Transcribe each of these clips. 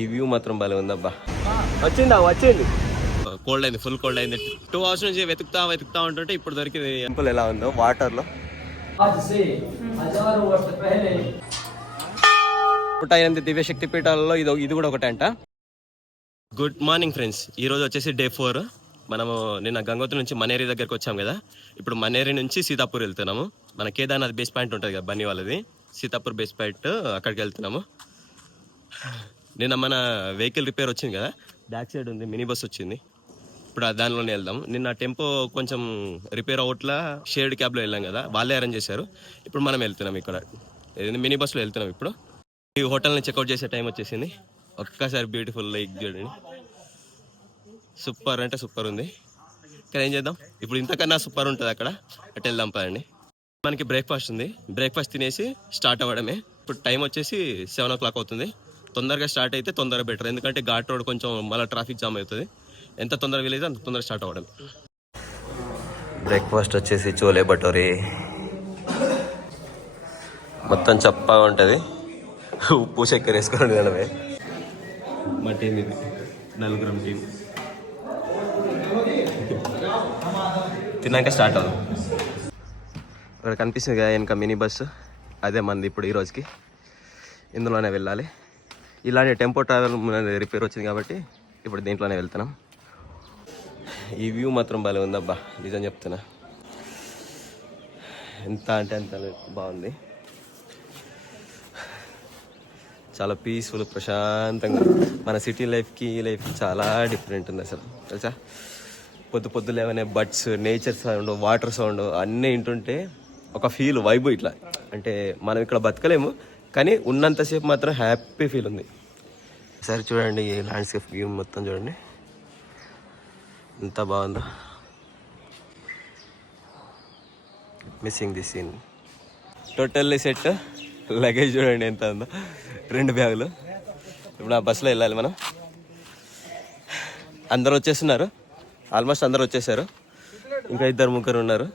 ఈ వ్యూ మాత్రం భలే ఉందబ్బా. వచ్చింది కోల్డ్ అయింది, ఫుల్ కోల్డ్ అయింది. 2 hours నుంచి వెతుకుతా ఉంటుంటే ఇప్పుడు దొరికింది. టెంపుల్ ఎలా ఉందో వాటర్ లో పుట్టాయంది దివ్య శక్తి పీఠాలలో ఇది కూడా ఒకటే అంట. గుడ్ మార్నింగ్ ఫ్రెండ్స్, ఈ రోజు వచ్చేసి డే 4. మనము నిన్న గంగోత్రి నుంచి మనేరి దగ్గరకు వచ్చాం కదా. ఇప్పుడు మనేరి నుంచి సీతాపూర్ వెళ్తున్నాము. మన కేదార్నాథ్ బేస్ పాయింట్ ఉంటుంది కదా బన్నీ వాళ్ళది, సీతాపూర్ బేస్ పాయింట్, అక్కడికి వెళ్తున్నాము. నిన్న మన వెహికల్ రిపేర్ వచ్చింది కదా, బ్యాక్ సైడ్ ఉంది మినీ బస్ వచ్చింది. ఇప్పుడు దానిలోనే వెళ్దాం. నిన్న టెంపో కొంచెం రిపేర్ అవుట్లా షేర్డ్ క్యాబ్లో వెళ్ళాం కదా, వాళ్ళే అరేంజ్ చేశారు. ఇప్పుడు మనం వెళ్తున్నాం, ఇక్కడ మినీ బస్లో వెళ్తున్నాం. ఇప్పుడు ఈ హోటల్ని చెక్అవుట్ చేసే టైం వచ్చేసింది. ఒక్కసారి బ్యూటిఫుల్ లేక్ చూడండి, సూపర్ అంటే సూపర్ ఉంది. ఇక్కడ ఏం చేద్దాం, ఇప్పుడు ఇంతకన్నా సూపర్ ఉంటుంది అక్కడ, అటు వెళ్దాం పదండి. మనకి బ్రేక్ఫాస్ట్ ఉంది, బ్రేక్ఫాస్ట్ తినేసి స్టార్ట్ అవ్వడమే. ఇప్పుడు టైం వచ్చేసి 7 o'clock అవుతుంది. తొందరగా స్టార్ట్ అయితే తొందరగా బెటర్, ఎందుకంటే ఘాట్ రోడ్ కొంచెం మళ్ళీ ట్రాఫిక్ జామ్ అవుతుంది. ఎంత తొందరగా వెళ్ళేది అంత తొందరగా స్టార్ట్ అవ్వడం. బ్రేక్ఫాస్ట్ వచ్చేసి చోలే భటోరే, మొత్తం చప్పగా ఉంటుంది, ఉప్పు చక్కెర వేసుకొని తినడమే. మా టీం ఇది 4 టీం. తిన్నాక స్టార్ట్ అవుదాం. అక్కడ కనిపిస్తుంది కదా వెనక మినీ బస్సు, అదే మంది ఇప్పుడు ఈ రోజుకి ఇందులోనే వెళ్ళాలి. ఇలానే టెంపో ట్రావెల్ రిపేర్ వచ్చింది కాబట్టి ఇప్పుడు దీంట్లోనే వెళ్తున్నాం. ఈ వ్యూ మాత్రం భలే ఉందబ్బా, నిజం చెప్తున్నా. ఎంత అంటే అంత బాగుంది, చాలా పీస్ఫుల్, ప్రశాంతంగా. మన సిటీ లైఫ్కి ఈ లైఫ్కి చాలా డిఫరెంట్ ఉంది అసలు, తెలుసా. పొద్దు లేవనే birds, nature sound, water sound అన్నీ వింటుంటే ఒక ఫీల్, వైబ్ ఇట్లా. అంటే మనం ఇక్కడ బతకలేము కానీ ఉన్నంతసేపు మాత్రం హ్యాపీ ఫీల్ ఉంది. సరే చూడండి, ఈ ల్యాండ్స్కేప్ వ్యూ మొత్తం చూడండి ఎంత బాగుందో. Missing this scene. Totally set. Luggage చూడండి ఎంత ఉందో, 2 బ్యాగులు. ఇప్పుడు ఆ బస్సులో వెళ్ళాలి మనం. అందరూ వచ్చేస్తున్నారు, ఆల్మోస్ట్ అందరూ వచ్చేసారు. ఇంకా 2-3 ఉన్నారు.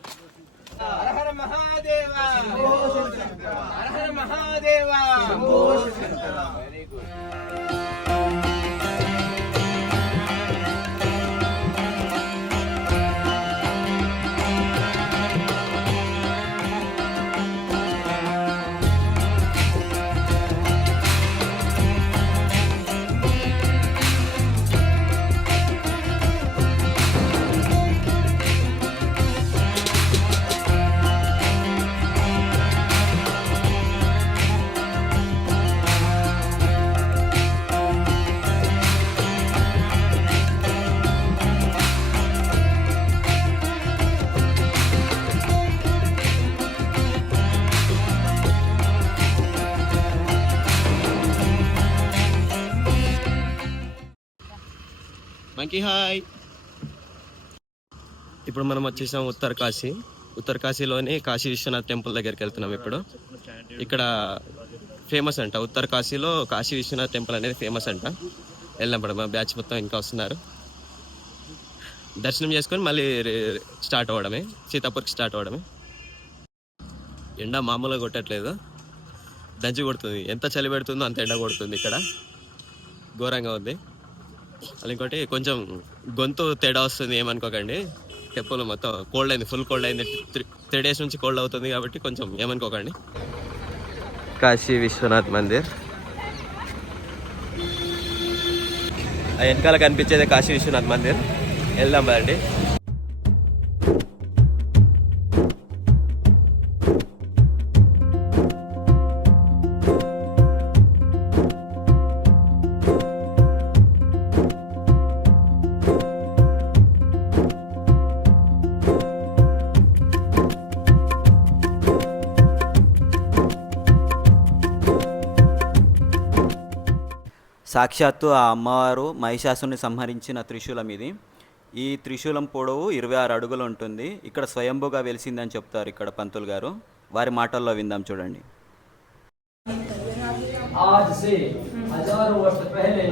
Monkey hi. ఇప్పుడు మనం వచ్చేసాం ఉత్తరకాశీలోని కాశీ విశ్వనాథ్ టెంపుల్ దగ్గరికి వెళ్తున్నాం. ఇప్పుడు ఇక్కడ ఫేమస్ అంట, ఉత్తరకాశీలో కాశీ విశ్వనాథ్ టెంపుల్ అనేది ఫేమస్ అంట. వెళ్ళినప్పుడు మా బ్యాచ్ మొత్తం ఇంకా వస్తున్నారు. దర్శనం చేసుకొని మళ్ళీ స్టార్ట్ అవ్వడమే, సీతాపూర్కి స్టార్ట్ అవ్వడమే. ఎండ మామూలుగా కొట్టట్లేదు, దంచి కొడుతుంది. ఎంత చలి పెడుతుందో అంత ఎండ కొడుతుంది ఇక్కడ, ఘోరంగా ఉంది. అది ఇంకోటి కొంచెం గొంతు తేడా వస్తుంది, ఏమనుకోకండి. టెంపుల్ మొత్తం కోల్డ్ అయింది, ఫుల్ కోల్డ్ అయింది. 3 days నుంచి కోల్డ్ అవుతుంది కాబట్టి కొంచెం ఏమనుకోకండి. కాశీ విశ్వనాథ్ మందిర్, ఆ వెనకాల కనిపించేది కాశీ విశ్వనాథ్ మందిర్. వెళ్దాం పదండి. సాక్షాత్తు ఆ అమ్మవారు మహిషాసుని సంహరించిన త్రిశూలం ఇది. ఈ త్రిశూలం పొడవు 26 అడుగులు ఉంటుంది. ఇక్కడ స్వయంభుగా వెలిసిందని చెప్తారు ఇక్కడ పంతులు గారు. వారి మాటల్లో విందాం, చూడండి. आज से हजारों वर्ष पहले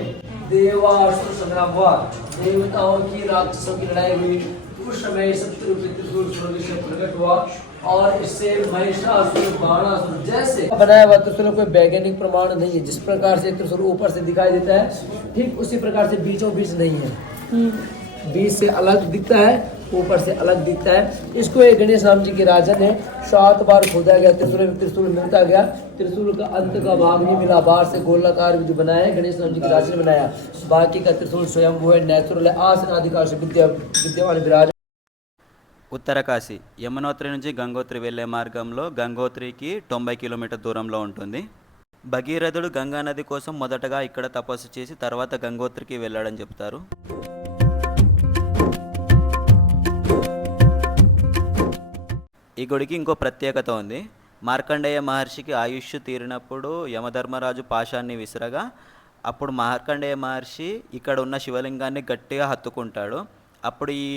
देवासुर संग्राम हुआ, देवताओं की राक्षसों की लड़ाई हुई। उस समय सत्य रूप से त्रिशूल स्वर्ग से प्रकट हुआ और इससे महिषासुर बाणासुर जैसे बनाया हुआ त्रिशूल कोई वैज्ञानिक प्रमाण नहीं है। जिस प्रकार से त्रिशूल ऊपर से दिखाई देता है, ठीक उसी प्रकार से बीचों बीच नहीं है। बीच से अलग दिखता है, ऊपर से अलग दिखता है। इसको एक गणेश राम जी के राजा ने 7 बार खोदा गया, त्रिशूल मिलता गया। त्रिशूल का अंत का भाग नहीं मिला, बाहर से गोलाकार जो बनाया है गणेश राम जी के राजा ने बनाया। बाकी का त्रिशूल स्वयं वो है, नेचुरल है, आसन आदि का विद्यमान विराज। ఉత్తరకాశీ యమునోత్రి నుంచి గంగోత్రి వెళ్ళే మార్గంలో గంగోత్రికి 90 కిలోమీటర్ దూరంలో ఉంటుంది. భగీరథుడు గంగానది కోసం మొదటగా ఇక్కడ తపస్సు చేసి తర్వాత గంగోత్రికి వెళ్ళాడని చెప్తారు. ఈ గుడికి ఇంకో ప్రత్యేకత ఉంది. మార్కండేయ మహర్షికి ఆయుష్ తీరినప్పుడు యమధర్మరాజు పాశాన్ని విసిరగా అప్పుడు మార్కండేయ మహర్షి ఇక్కడ ఉన్న శివలింగాన్ని గట్టిగా హత్తుకుంటాడు. అప్పుడు ఈ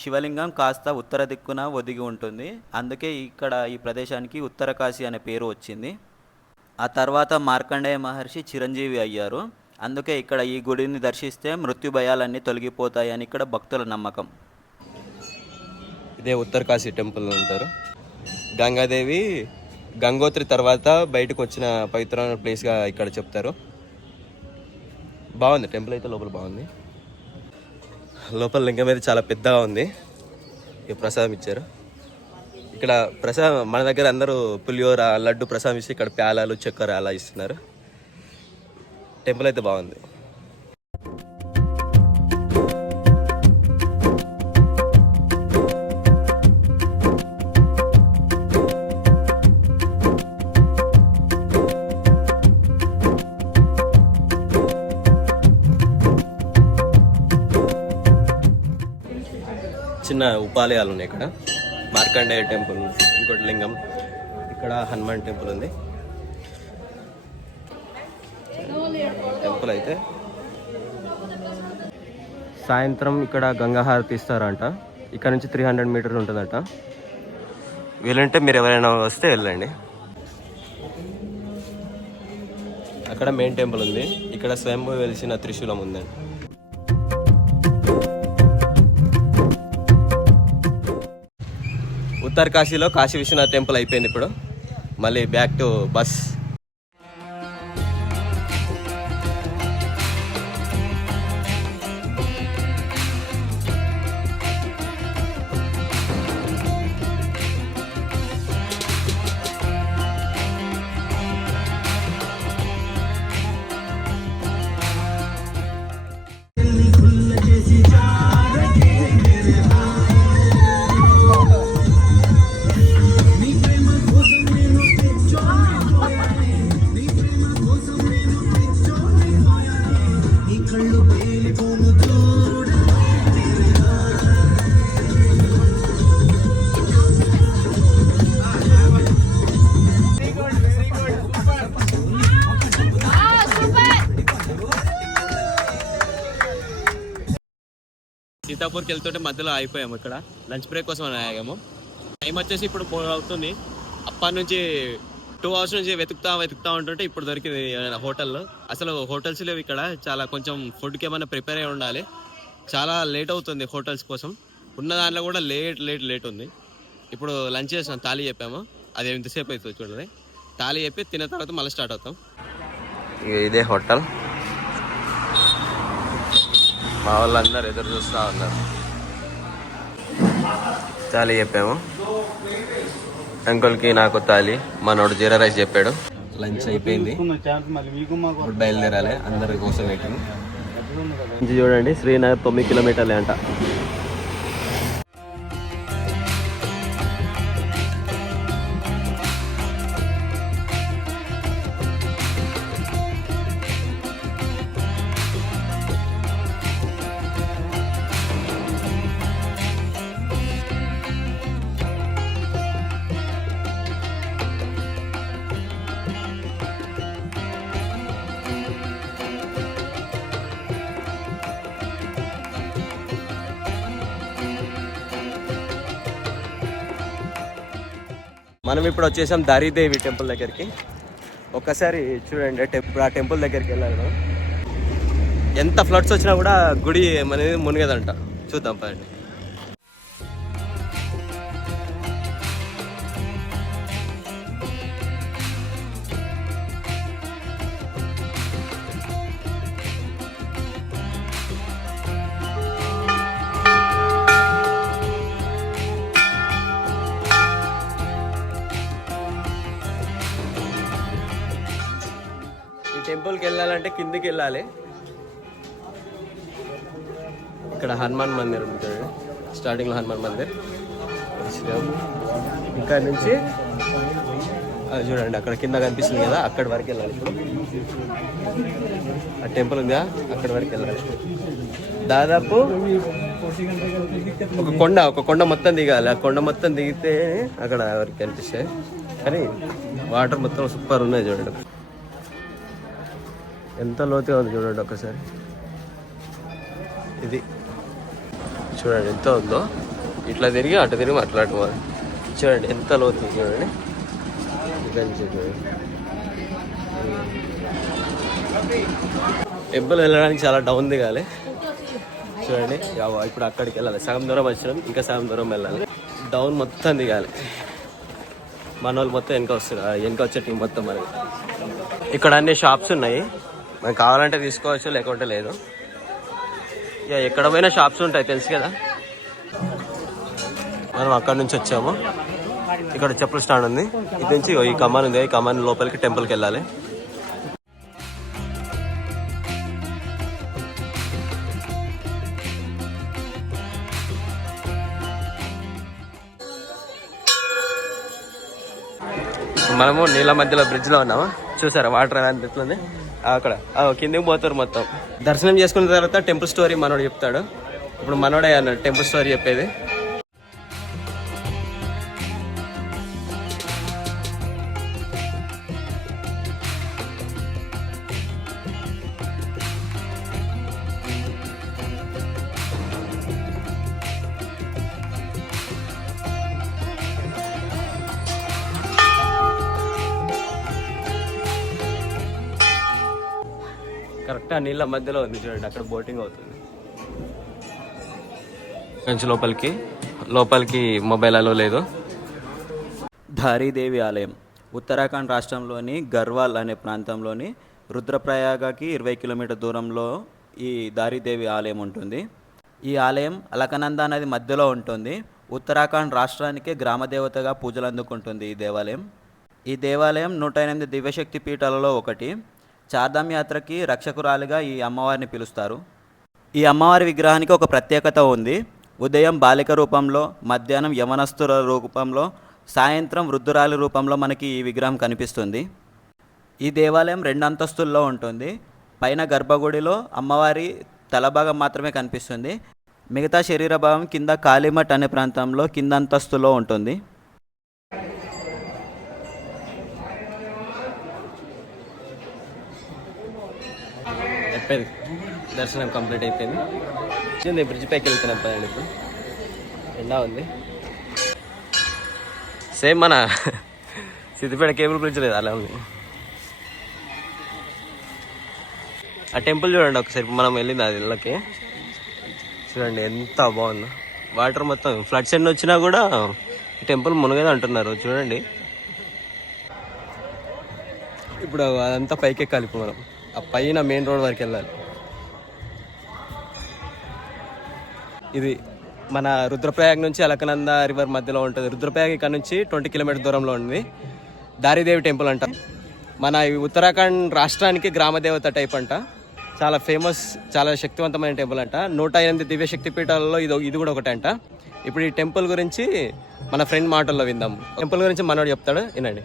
శివలింగం కాస్త ఉత్తర దిక్కున ఒదిగి ఉంటుంది. అందుకే ఇక్కడ ఈ ప్రదేశానికి ఉత్తరకాశీ అనే పేరు వచ్చింది. ఆ తర్వాత మార్కండేయ మహర్షి చిరంజీవి అయ్యారు. అందుకే ఇక్కడ ఈ గుడిని దర్శిస్తే మృత్యు భయాలన్నీ తొలగిపోతాయని ఇక్కడ భక్తుల నమ్మకం. ఇదే ఉత్తరకాశీ టెంపుల్ అంటారు. గంగాదేవి గంగోత్రి తర్వాత బయటకు వచ్చిన పవిత్రమైన ప్లేస్గా ఇక్కడ చెప్తారు. బాగుంది టెంపుల్ అయితే, లోపల బాగుంది. లోపల లింగం అయితే చాలా పెద్దగా ఉంది. ఈ ప్రసాదం ఇచ్చారు. ఇక్కడ ప్రసాదం మన దగ్గర అందరూ పులిహోర లడ్డు ప్రసాదం ఇచ్చి ఇక్కడ ప్యాలాలు చక్కెర అలా ఇస్తున్నారు. టెంపుల్ అయితే బాగుంది. చిన్న ఉపాలయాలు ఉన్నాయి ఇక్కడ. మార్కండేయ టెంపుల్, ఇంకోటి లింగం, ఇక్కడ హనుమాన్ టెంపుల్ ఉంది. టెంపుల్ అయితే సాయంత్రం ఇక్కడ గంగాహారతి ఇస్తారంట. ఇక్కడ నుంచి 300 మీటర్లు ఉంటుందట. వీలంటే మీరు ఎవరైనా వస్తే వెళ్ళండి. అక్కడ మెయిన్ టెంపుల్ ఉంది. ఇక్కడ స్వయంభూ వెలిసిన త్రిశూలం ఉందండి. ఉత్తరకాశీలో కాశీ విశ్వనాథ్ టెంపుల్ అయిపోయింది. ఇప్పుడు మళ్ళీ బ్యాక్ టు బస్. సీతాపూర్కి వెళ్తుంటే మధ్యలో అయిపోయాము. ఇక్కడ లంచ్ బ్రేక్ కోసం అని ఆగాము. టైం వచ్చేసి ఇప్పుడు 4 అవుతుంది. అప్పటి నుంచి 2 అవర్స్ నుంచి వెతుకుతా ఉంటుంటే ఇప్పుడు దొరికింది హోటల్లో. అసలు హోటల్స్ లేవు ఇక్కడ. చాలా కొంచెం ఫుడ్కి ఏమైనా ప్రిపేర్ అయి ఉండాలి. చాలా లేట్ అవుతుంది హోటల్స్ కోసం. ఉన్న దాంట్లో కూడా లేట్ ఉంది. ఇప్పుడు లంచ్ చేసాం, థాలీ చెప్పాము. అది ఎంతసేపు అవుతుంది చూడండి. థాలీ చెప్పి తిన్న తర్వాత మళ్ళీ స్టార్ట్ అవుతాం. ఇదే హోటల్. మా వాళ్ళందరూ ఎదురు చూస్తూ ఉన్నారు. థాలీ చెప్పాము. అంకుల్కి నాకు థాలీ, మనోడు జీరా రైస్ చెప్పాడు. లంచ్ అయిపోయింది, ఇప్పుడు బయలుదేరాలి. అందరి కోసం వెయిటింగ్. చూడండి, శ్రీనగర్ 9 కిలోమీటర్లే అంట. మనం ఇప్పుడు వచ్చేసాం దారిదేవి టెంపుల్ దగ్గరికి. ఒక్కసారి చూడండి, ఆ టెంపుల్ దగ్గరికి వెళ్ళాలి. ఎంత ఫ్లడ్స్ వచ్చినా కూడా గుడి అనేది మునిగేదంట. చూద్దాం పదండి. టెంపుల్కి వెళ్ళాలంటే కిందికి వెళ్ళాలి. ఇక్కడ హనుమాన్ మందిర్ ఉంటుంది, స్టార్టింగ్లో హనుమాన్ మందిర్. ఇక్కడ నుంచి అది చూడండి, అక్కడ కింద కనిపిస్తుంది కదా, అక్కడి వరకు వెళ్ళాలి. ఇప్పుడు ఆ టెంపుల్ ఉందా, అక్కడి వరకు వెళ్ళాలి. దాదాపు ఒక కొండ మొత్తం దిగాలి. ఆ కొండ మొత్తం దిగితే అక్కడ వరకు కనిపిస్తాయి. కానీ వాటర్ మొత్తం సూపర్ ఉన్నాయి చూడండి. ఎంత లోతుగా ఉంది చూడండి ఒకసారి. ఇది చూడండి ఎంత ఉందో. ఇట్లా తిరిగి అటు తిరిగి మాట్లాడుకోవాలి. చూడండి ఎంత లోతు చూడండి. టెంపుల్ వెళ్ళడానికి చాలా డౌన్ దిగాలి చూడండి. ఇప్పుడు అక్కడికి వెళ్ళాలి. సగం దూరం వచ్చినాం, ఇంకా సగం దూరం వెళ్ళాలి. డౌన్ మొత్తం దిగాలి. మన వాళ్ళు మొత్తం వెనక వస్తున్నారు, వెనక వచ్చే టీం మొత్తం. మనకి ఇక్కడ అన్ని షాప్స్ ఉన్నాయి, మనకు కావాలంటే తీసుకోవచ్చు, లేకుంటే లేదు. ఇక ఎక్కడ పోయినా షాప్స్ ఉంటాయి, తెలుసు కదా. మనం అక్కడ నుంచి వచ్చాము. ఇక్కడ చెప్పుల స్టాండ్ ఉంది. ఇది నుంచి ఈ కమాన్ ఉంది, ఈ కమాన్ లోపలికి టెంపుల్కి వెళ్ళాలి. మనము నీళ్ళ మధ్యలో బ్రిడ్జ్లో ఉన్నామా, చూసారా వాటర్ ఎలా అనిపిస్తుంది. అక్కడ కిందకి పోతారు మొత్తం. దర్శనం చేసుకున్న తర్వాత టెంపుల్ స్టోరీ మనోడు చెప్తాడు. ఇప్పుడు మనోడే అన్నాడు టెంపుల్ స్టోరీ చెప్పేది. కరెక్ట్ ఆ నీళ్ళ మధ్యలో ఉంది చూడండి, అక్కడ బోటింగ్ అవుతుంది. కొంచెం లోపలికి మొబైల్ అలో లేదు. ధారీదేవి ఆలయం ఉత్తరాఖండ్ రాష్ట్రంలోని గర్వాల్ అనే ప్రాంతంలోని రుద్రప్రయాగకి 20 కిలోమీటర్ దూరంలో ఈ ధారీదేవి ఆలయం ఉంటుంది. ఈ ఆలయం అలకనంద నది మధ్యలో ఉంటుంది. ఉత్తరాఖండ్ రాష్ట్రానికే గ్రామదేవతగా పూజలు అందుకుంటుంది ఈ దేవాలయం 108 దివ్యశక్తి పీఠాలలో ఒకటి. చార్ధామ్ యాత్రకి రక్షకురాలిగా ఈ అమ్మవారిని పిలుస్తారు. ఈ అమ్మవారి విగ్రహానికి ఒక ప్రత్యేకత ఉంది. ఉదయం బాలిక రూపంలో, మధ్యాహ్నం యవనస్తుల రూపంలో, సాయంత్రం వృద్ధురాలి రూపంలో మనకి ఈ విగ్రహం కనిపిస్తుంది. ఈ దేవాలయం 2 అంతస్తుల్లో ఉంటుంది. పైన గర్భగుడిలో అమ్మవారి తలభాగం మాత్రమే కనిపిస్తుంది. మిగతా శరీర భాగం కింద కాళీమఠ్ అనే ప్రాంతంలో కింద అంతస్తులో ఉంటుంది. దర్శనం కంప్లీట్ అయిపోయింది. బ్రిడ్జ్ పైకి వెళ్తున్నాం పదండి. ఇప్పుడు ఎండా ఉంది. సేమ్ మన సిద్దిపేట కేబుల్ బ్రిడ్జ్ లేదు, అలా ఉంది. ఆ టెంపుల్ చూడండి ఒకసారి. మనం వెళ్ళింది అది ఇళ్ళకి చూడండి ఎంత బాగుందో. వాటర్ మొత్తం ఫ్లడ్స్ ఎన్ని వచ్చినా కూడా టెంపుల్ మునగదు అంటున్నారు చూడండి. ఇప్పుడు అదంతా పైకి ఎక్కాలి. ఇప్పుడు మనం ఆ పైన మెయిన్ రోడ్ వరకు వెళ్ళాలి. ఇది మన రుద్రప్రయాగ్ నుంచి అలకనంద రివర్ మధ్యలో ఉంటుంది. రుద్రప్రయాగ్ ఇక్కడ నుంచి 20 కిలోమీటర్ దూరంలో ఉంది. ధారీదేవి టెంపుల్ అంట. మన ఉత్తరాఖండ్ రాష్ట్రానికి గ్రామదేవత టైప్ అంట. చాలా ఫేమస్, చాలా శక్తివంతమైన టెంపుల్ అంట. 108 దివ్యశక్తి పీఠాలలో ఇది కూడా ఒకటి అంట. ఇప్పుడు ఈ టెంపుల్ గురించి మన ఫ్రెండ్ మాటల్లో విందాం. టెంపుల్ గురించి మనోడు చెప్తాడు, వినండి.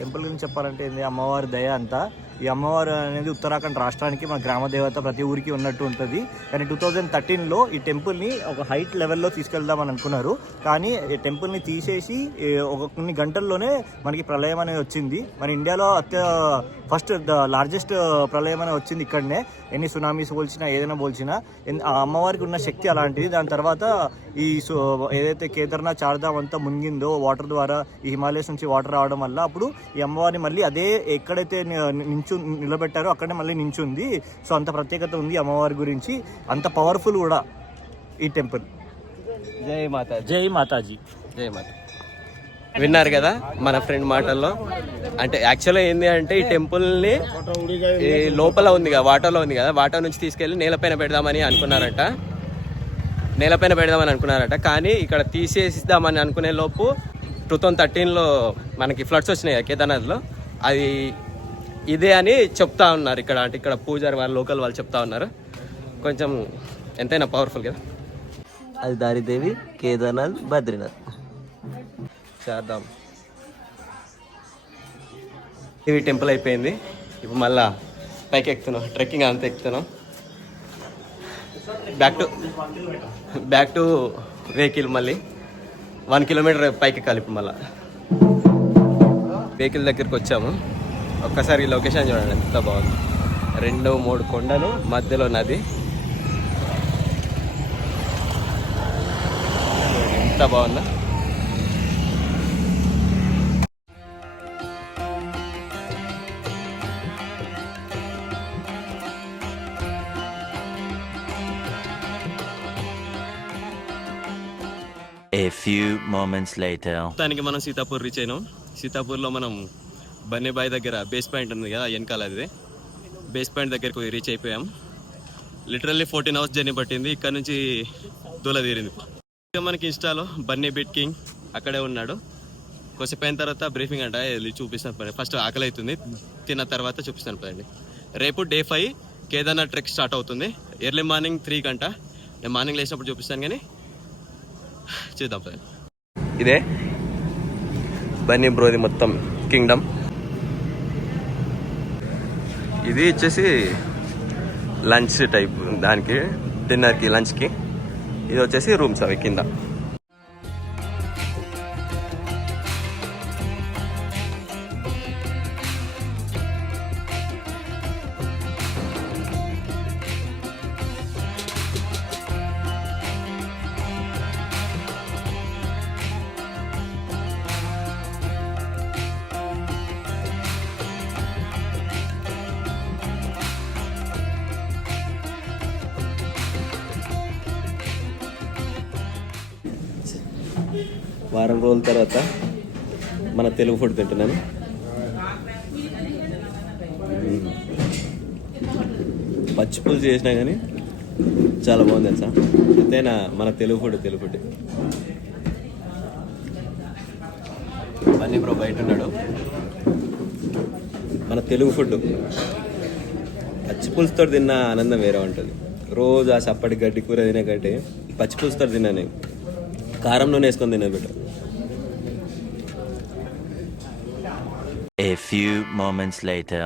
టెంపుల్ గురించి చెప్పాలంటే ఏంది, అమ్మవారి దయ అంతా. ఈ అమ్మవారు అనేది ఉత్తరాఖండ్ రాష్ట్రానికి మన గ్రామ దేవత, ప్రతి ఊరికి ఉన్నట్టు ఉంటుంది. కానీ 2013లో ఈ టెంపుల్ని ఒక హైట్ లెవెల్లో తీసుకెళ్దామని అనుకున్నారు. కానీ ఈ టెంపుల్ని తీసేసి కొన్ని గంటల్లోనే మనకి ప్రళయం అనేది వచ్చింది. మన ఇండియాలో ఫస్ట్ లార్జెస్ట్ ప్రళయం అనేది వచ్చింది ఇక్కడనే. ఎన్ని సునామీస్ పోల్చినా, ఏదైనా పోల్చినా ఆ అమ్మవారికి ఉన్న శక్తి అలాంటిది. దాని తర్వాత ఈ ఏదైతే కేదార్నాథ్, చార్ధామ్ అంతా మునిగిందో వాటర్ ద్వారా, ఈ హిమాలయస్ నుంచి వాటర్ రావడం వల్ల అప్పుడు ఈ అమ్మవారిని మళ్ళీ అదే ఎక్కడైతే నిలబెట్టారో అక్కడే మళ్ళీ నించుంది. సో అంత ప్రత్యేకత ఉంది అమ్మవారి గురించి, అంత పవర్ఫుల్ కూడా ఈ టెంపుల్. జై మాతాజీ. జై మాతాజీ. జై మాతా. విన్నారు కదా మన ఫ్రెండ్ మాటల్లో. అంటే యాక్చువల్గా ఏంది అంటే ఈ టెంపుల్ని లోపల ఉంది కదా, వాటర్లో ఉంది కదా, వాటర్ నుంచి తీసుకెళ్ళి నేలపైన పెడదామని అనుకున్నారట. కానీ ఇక్కడ తీసేసిద్దామని అనుకునే లోపు 2013లో మనకి ఫ్లడ్స్ వచ్చినాయి కేదార్నాథ్లో. అది ఇదే అని చెప్తా ఉన్నారు ఇక్కడ, అంటే ఇక్కడ పూజారి వాళ్ళు లోకల్ వాళ్ళు చెప్తా ఉన్నారు. కొంచెం ఎంతైనా పవర్ఫుల్ కదా. అది దారిదేవి, కేదార్నాథ్, బద్రీనాథ్. చేద్దాం. ఇవి టెంపుల్ అయిపోయింది. ఇప్పుడు మళ్ళా పైకి ఎక్కుతున్నాం, ట్రెక్కింగ్ అంతా ఎక్కుతున్నాం. Back to vehicle. మళ్ళీ 1 కిలోమీటర్ పైకి ఎక్కాలి. ఇప్పుడు మళ్ళీ వెహికల్ దగ్గరికి వచ్చాము. ఒక్కసారి ఈ లొకేషన్ చూడండి ఎంత బాగుంది. 2-3 కొండలు, మధ్యలో నది. ఎంత బాగుందా. A few moments later. మొత్తానికి మనం సీతాపూర్ రీచ్ అయినాం. సీతాపూర్లో మనం బన్నీబాయ్ దగ్గర బేస్ పాయింట్ ఉంది కదా, వెనకాల అది బేస్ పాయింట్ దగ్గరికి రీచ్ అయిపోయాం. లిటరల్లీ 14 అవర్స్ జర్నీ పట్టింది. ఇక్కడ నుంచి దూల తీరింది. ఇక మనకి ఇన్స్టాలో బన్నీ బిట్ కింగ్ అక్కడే ఉన్నాడు. కొద్దిసేపు అయిన తర్వాత బ్రీఫింగ్ అంట, వెళ్ళి చూపిస్తాను. ఫస్ట్ ఆకలి అవుతుంది, తిన్న తర్వాత చూపిస్తాను పదండి. రేపు డే 5 కేదార్నాథ్ ట్రెక్ స్టార్ట్ అవుతుంది. ఎర్లీ మార్నింగ్ 3 గంట. నేను మార్నింగ్ లేచినప్పుడు చూపిస్తాను, కానీ చేద్దాం పదండి. ఇదే బన్నీ బ్రోది మొత్తం కింగ్డమ్. ఇది వచ్చేసి లంచ్ టైప్, దానికి డిన్నర్కి లంచ్కి. ఇది వచ్చేసి రూమ్స్ అవి కింద. వారం రోజుల తర్వాత మన తెలుగు ఫుడ్ తింటున్నాను. పచ్చి పులుసు చేసినా కానీ చాలా బాగుంది తెలుసా. ఎంతైనా మన తెలుగు ఫుడ్. అన్నీ బ్రో బయట ఉన్నాడు. మన తెలుగు ఫుడ్ పచ్చి పులుసుతో తిన్న ఆనందం వేరే ఉంటుంది. రోజు ఆ సప్పటి గడ్డి కూర తినే కంటే పచ్చి పులుసుతో తిన్నా నేను. కారం నూనె వేసుకొని తినేది better. A few moments later.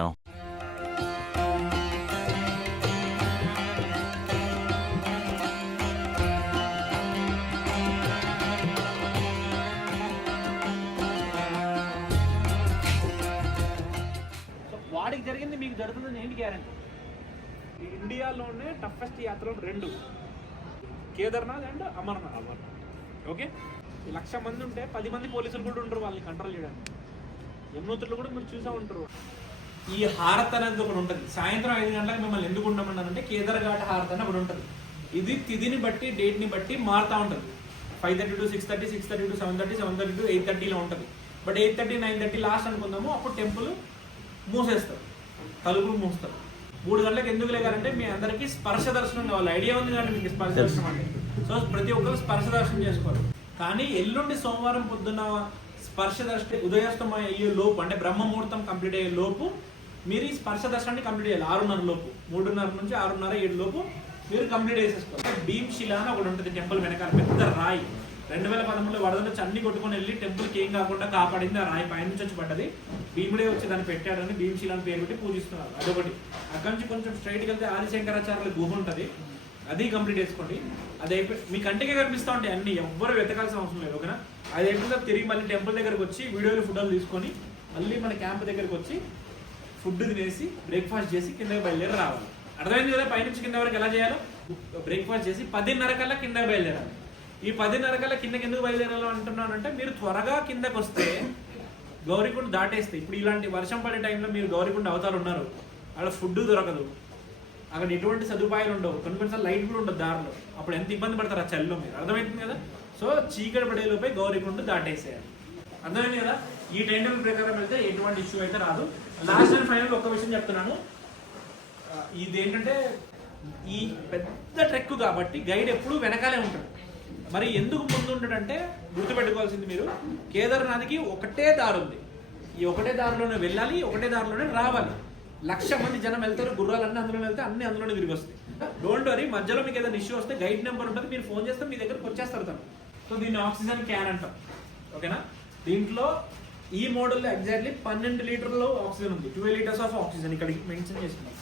వాడికి జరిగింది మీకు జరుగుతుందని ఏంటి గ్యారంటీ? ఇండియాలోనే టఫెస్ట్ యాత్రలు 2, కేదార్నాథ్ అండ్ అమర్నాథ్. ఓకే, 1,00,000 మంది ఉంటే 10 మంది పోలీసులు కూడా ఉంటారు వాళ్ళని కంట్రోల్ చేయడానికి. యమునోత్రులు కూడా మీరు చూసా ఉంటారు. ఈ హారత్ అనేది ఒకటి ఉంటుంది. సాయంత్రం 5 గంటలకు మిమ్మల్ని ఎందుకు ఉండమన్నారంటే కేదార్ఘాట్ హారత్ అని ఒకటి ఉంటుంది. ఇది తిథిని బట్టి, డేట్ని బట్టి మారుతూ ఉంటుంది. 5:30 to 6:30, 6:30 to 7:30, 7:30 to 8:30లో ఉంటుంది. బట్ 8:30, 9:30 లాస్ట్ అనుకుందాము. అప్పుడు టెంపుల్ మూసేస్తారు, తలుపులు మూస్తారు. 3 గంటలకు ఎందుకు లేగారంటే మీ అందరికీ స్పర్శ దర్శనం కావాలి. ఐడియా ఉంది కానీ మీకు స్పర్శ దర్శనం అంటే. సో ప్రతి ఒక్కరు స్పర్శ దర్శనం చేసుకోరు. కానీ ఎల్లుండి సోమవారం పొద్దున్న స్పర్శ దర్శనం ఉదయాస్తమయం అయ్యే లోపు, అంటే బ్రహ్మముహూర్తం కంప్లీట్ అయ్యే లోపు మీరు ఈ స్పర్శ దర్శనాన్ని కంప్లీట్ చేయాలి. 6:30 లోపు, 3:30 నుంచి 6:30, 7 లోపు మీరు కంప్లీట్ చేసేసుకోవాలి. భీమ్శిల అని ఒకటి ఉంటుంది టెంపుల్ వెనకాల, పెద్ద రాయి. 2013లో వరదలు చన్ని కొట్టుకొని వెళ్ళి టెంపుల్కి ఏం కాకుండా కాపాడింది ఆ రాయి. పైనుంచి వచ్చి పడ్డది. భీముడే వచ్చి దాన్ని పెట్టాడని భీమ్శిల అని పేరు పెట్టి పూజిస్తున్నారు. అదొకటి. అక్కడి నుంచి కొంచెం స్ట్రైట్కి వెళ్తే ఆదిశంకరాచార్యుల గుహ ఉంటుంది, అది కంప్లీట్ చేసుకోండి. అది అయిపోయి మీ కంటికే కనిపిస్తూ ఉంటాయి అన్ని, ఎవ్వరు వెతకాల్సిన అవసరం లేదు. ఓకేనా? అది అయిపోయిన తిరిగి మళ్ళీ టెంపుల్ దగ్గరకు వచ్చి వీడియోలు ఫోటోలు తీసుకొని మళ్ళీ మన క్యాంప్ దగ్గరకు వచ్చి ఫుడ్ తినేసి బ్రేక్ఫాస్ట్ చేసి కిందకి బయలుదేరి రావాలి. అర్థమైంది కదా? పైనుంచి కింద వరకు ఎలా చేయాలో. బ్రేక్ఫాస్ట్ చేసి 10:30 కల్లా కిందకి బయలుదేరాలి. ఈ 10:30 కల్లా కిందకి ఎందుకు బయలుదేరాలో అంటున్నానంటే, మీరు త్వరగా కిందకు వస్తే గౌరీకుండ దాటేస్తే, ఇప్పుడు ఇలాంటి వర్షం పడే టైంలో మీరు గౌరీకుండ అవతారు ఉన్నారు, అక్కడ ఫుడ్ దొరకదు, అక్కడ ఎటువంటి సదుపాయాలు ఉండవు, కొన్నిసార్లు లైట్ కూడా ఉండదు దారిలో. అప్పుడు ఎంత ఇబ్బంది పడతారు ఆ చలిలో మీరు. అర్థమవుతుంది కదా? సో చీకటి పడేలోపై గౌరీకుండ దాటేసేయాలి. అర్థమైంది కదా? ఈ టైం టేబుల్ ప్రకారం వెళ్తే ఎటువంటి ఇష్యూ అయితే రాదు. లాస్ట్ అండ్ ఫైనల్ ఒక విషయం చెప్తున్నాను. ఇది ఏంటంటే, ఈ పెద్ద ట్రెక్ కాబట్టి గైడ్ ఎప్పుడు వెనకాలే ఉంటాడు. మరి ఎందుకు ముందు ఉంటాడంటే, గుర్తుపెట్టుకోవాల్సింది మీరు, కేదార్నాథ్కి ఒకటే దారి ఉంది. ఈ ఒకటే దారిలోనే వెళ్ళాలి, ఒకటే దారిలోనే రావాలి. 1,00,000 మంది జనం వెళ్తారు, గుర్రాలన్నీ అందులో వెళ్తే అన్ని అందులోనే తిరిగి వస్తాయి. డోంట్ వరీ, మధ్యలో మీకు ఏదైనా ఇష్యూ వస్తే గైడ్ నెంబర్ ఉంటుంది, మీరు ఫోన్ చేస్తే మీ దగ్గరకు వచ్చేస్తారు తను. సో దీన్ని ఆక్సిజన్ క్యాన్ అంటాం, ఓకేనా. దీంట్లో ఈ మోడల్లో ఎగ్జాక్ట్లీ 12 లీటర్లు ఆక్సిజన్ ఉంది, 12 లీటర్స్ ఆఫ్ ఆక్సిజన్ ఇక్కడ మెన్షన్ చేసుకున్నాం.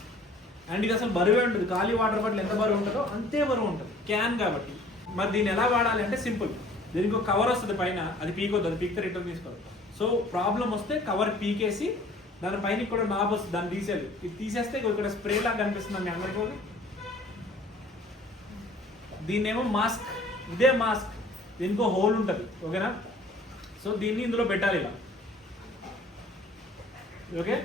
అండ్ ఇది అసలు బరువే ఉంటుంది, ఖాళీ వాటర్ బాటిల్ ఎంత బరువు ఉంటుందో అంతే బరువు ఉంటుంది, క్యాన్ కాబట్టి. మరి దీన్ని ఎలా వాడాలి అంటే సింపుల్, దీనికి ఒక కవర్ వస్తుంది పైన, అది పీకొద్దు, అది పీకితే రిటర్న్ తీసుకోవాలి. సో ప్రాబ్లం వస్తే కవర్ పీకేసి దానిపైన ఇక్కడ నాబ్ వస్తుంది, దాన్ని తీసేయాలి. ఇది తీసేస్తే ఇక్కడ స్ప్రే లాగా కనిపిస్తుంది మీ అందరికీ. దీన్నేమో మాస్క్, ఇదే మాస్క్, దీనికో హోల్ ఉంటుంది, ఓకేనా. సో దీన్ని ఇందులో పెట్టాలి ఇలా, ఓకే.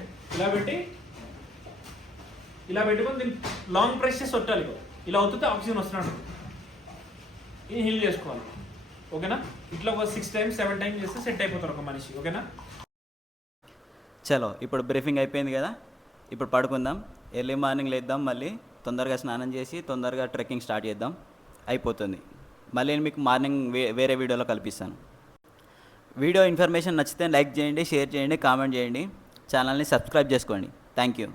ఇలా పెట్టుకొని దీన్ని లాంగ్ ప్రెస్ చేసి కొట్టాలి. ఇలా అవుతుంటే ఆక్సిజన్ వస్తున్నాడు, ఇన్హేల్ చేసుకోవాలి, ఓకేనా. ఇట్లా ఒక 6 times 7 times చేస్తే సెట్ అయిపోతారు ఒక మనిషి, ఓకేనా. చలో ఇప్పుడు బ్రీఫింగ్ అయిపోయింది కదా, ఇప్పుడు పడుకుందాం. ఎర్లీ మార్నింగ్ లేద్దాం, మళ్ళీ తొందరగా స్నానం చేసి తొందరగా ట్రెక్కింగ్ స్టార్ట్ చేద్దాం, అయిపోతుంది. మళ్ళీ నేను మీకు మార్నింగ్ వేరే వీడియోలో కల్పిస్తాను. వీడియో ఇన్ఫర్మేషన్ నచ్చితే లైక్ చేయండి, షేర్ చేయండి, కామెంట్ చేయండి, ఛానల్ని సబ్స్క్రైబ్ చేసుకోండి. Thank you.